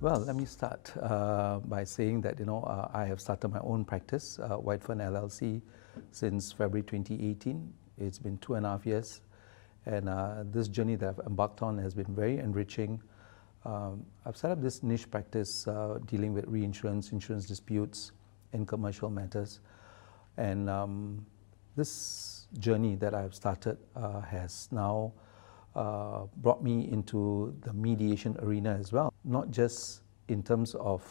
Well, let me start by saying that I have started my own practice, Whitefern LLC, since February 2018. It's been 2.5 years, and this journey that I've embarked on has been very enriching. I've set up this niche practice dealing with reinsurance, insurance disputes, and commercial matters. And this journey that I've started has now brought me into the mediation arena as well, not just in terms of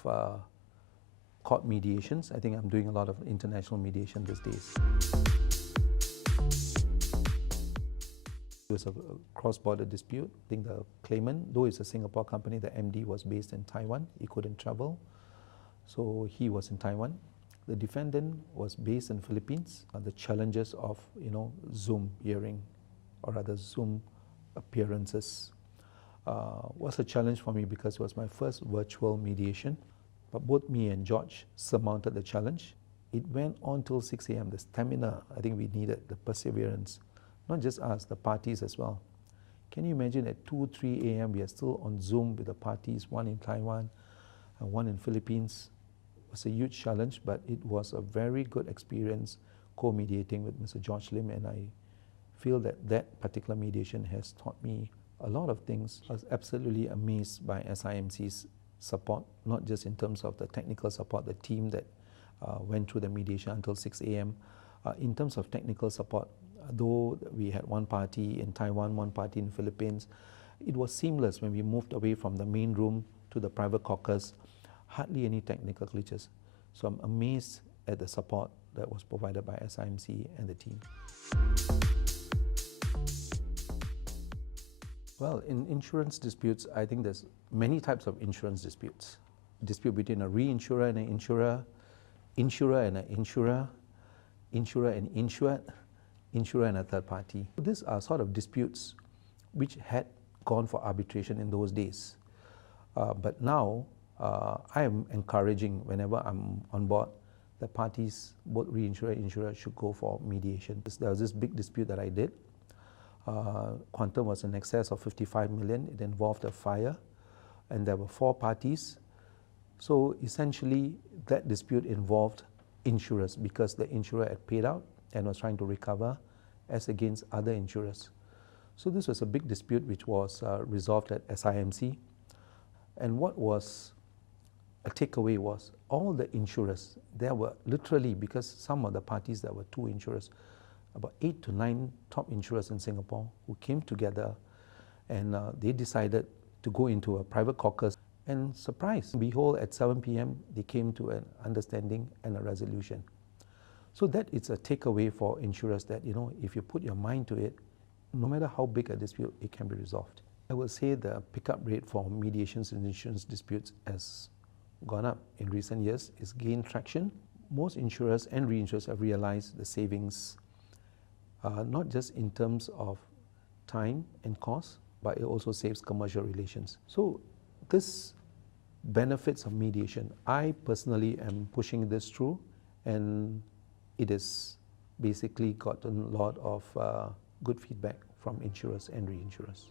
court mediations. I think I'm doing a lot of international mediation these days. It was a cross-border dispute. I think the claimant, though it's a Singapore company, the MD was based in Taiwan. He couldn't travel, so he was in Taiwan. The defendant was based in the Philippines. The challenges of Zoom hearing, or rather Zoom appearances, was a challenge for me because it was my first virtual mediation. But both me and George surmounted the challenge. It went on till 6 a.m. The stamina, I think we needed, the perseverance. Not just us, the parties as well. Can you imagine at 2, 3 a.m. we are still on Zoom with the parties, one in Taiwan and one in Philippines? It was a huge challenge, but it was a very good experience co-mediating with Mr. George Lim, and I feel that that particular mediation has taught me a lot of things. I was absolutely amazed by SIMC's support, not just in terms of the technical support, the team that went through the mediation until 6 a.m. In terms of technical support, though we had one party in Taiwan, one party in the Philippines, it was seamless when we moved away from the main room to the private caucus. Hardly any technical glitches. So I'm amazed at the support that was provided by SIMC and the team. Well, in insurance disputes, I think there's many types of insurance disputes. Dispute between a reinsurer and an insurer, insurer and an insurer, insurer and insured, insurer and a third party. These are sort of disputes which had gone for arbitration in those days. But now, I am encouraging, whenever I'm on board, the parties, both reinsurer and insurer, should go for mediation. There was this big dispute that I did. Quantum was in excess of 55 million. It involved a fire, and there were 4 parties. So essentially, that dispute involved insurers because the insurer had paid out and was trying to recover as against other insurers. So this was a big dispute which was resolved at SIMC. And what was a takeaway was all the insurers, there were literally, because some of the parties, there were 2 insurers, about 8 to 9 top insurers in Singapore who came together, and they decided to go into a private caucus, and surprise, behold, at 7 p.m. they came to an understanding and a resolution. So that is a takeaway for insurers, that if you put your mind to it, no matter how big a dispute, it can be resolved. I would say the pickup rate for mediations in insurance disputes has gone up in recent years. It's gained traction. Most insurers and reinsurers have realized the savings, not just in terms of time and cost, but it also saves commercial relations. So this benefits of mediation, I personally am pushing this through, and it has basically gotten a lot of good feedback from insurers and reinsurers.